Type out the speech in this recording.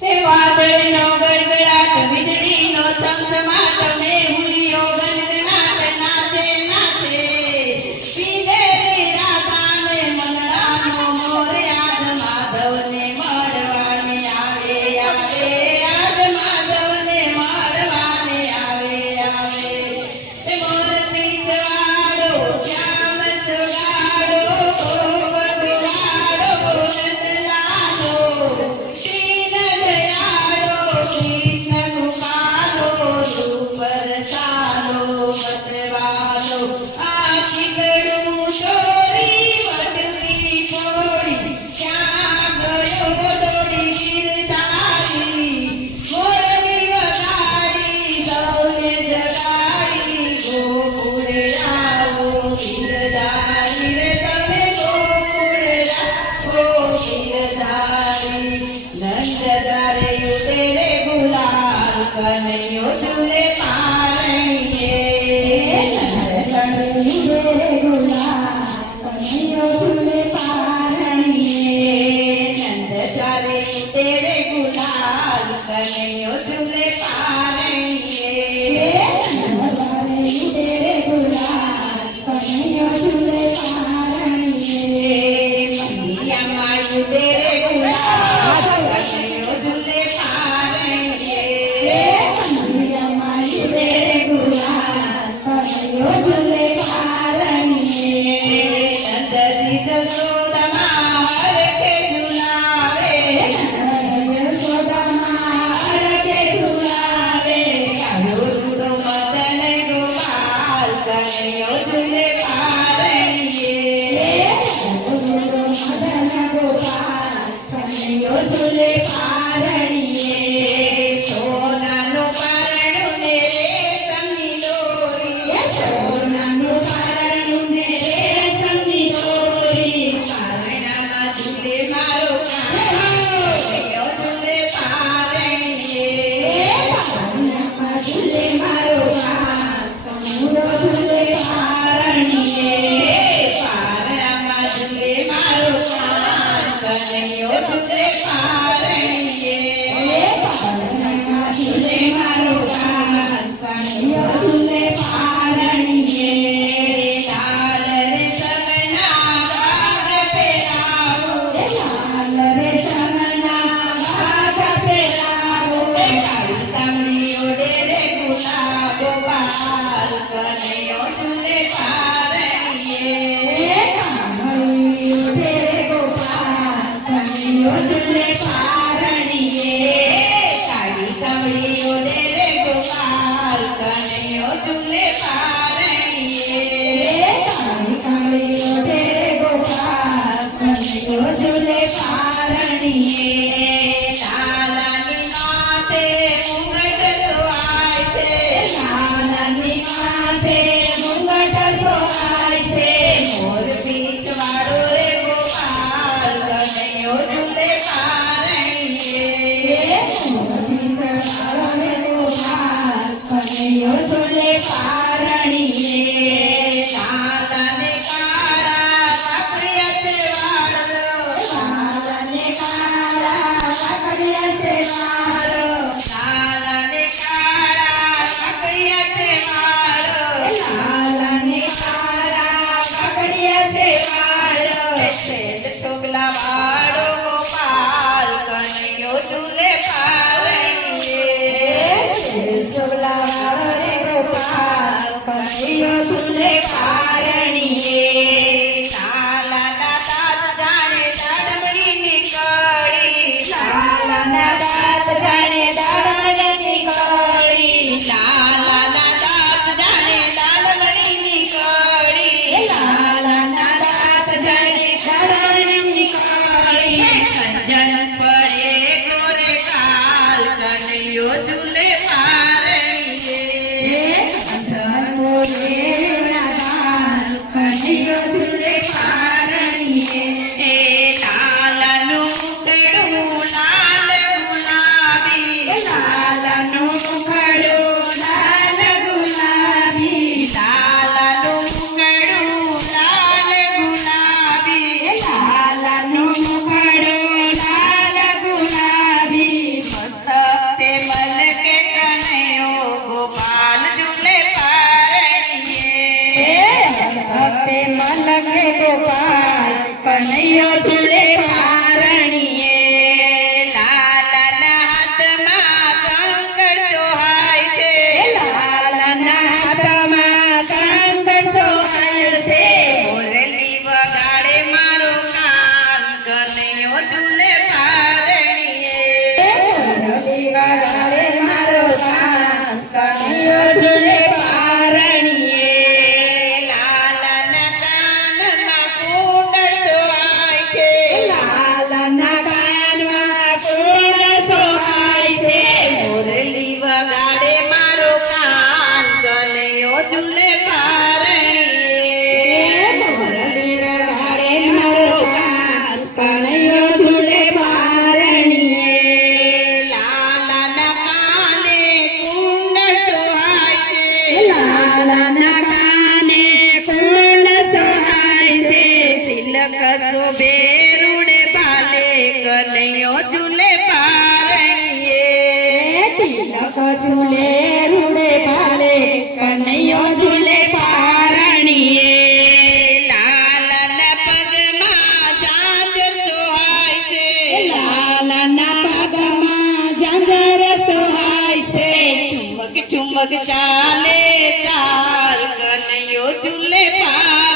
તે વાદળનો ગડગડાટ વીજળીનો ચમચમાટ મેહુલીઓ ગણગણાટ નાચે નાચે પીલેલી રાધાને મનડાનો મોર આજ માધવને મળવાને આવે આવે આજ માધવને મળવાને આવે આવે તે મોરની જવાડો શ્યામ જગાડો વડુડાડો નંદલાલો कन्हैया झूले पारणिये झूले गुलाल कन्हैया झूले पारणिये नंद चारे तेरे गुलाल कन्हैया झूले पारणिये नंद चारे तेरे गुलाल कन्हैया झूले पारणिये मैया मायू तेरे गुलाल कन्हैया झूले पारणिये झूले पारणिये नंदजी जसोदा हर के झुलावे जसोदा हर के झुलावे कायो झूलो मदन गोपाल कन्हैया झूले पारणिये झूलो मदन गोपाल कन्हैया झूले पारणिये सोनानो पारणो ने झूले पारणिये ઝૂલે રૂડે ભાલે કનૈયો ઝૂલે પારણીએ લાલના પગમાં ઝાંઝર સોહાય છે લાલના પગમાં ઝાંઝર સોહાય છે ઠુમક ઠુમક ચાલે ચાલ કનૈયો ઝૂલે પારણીએ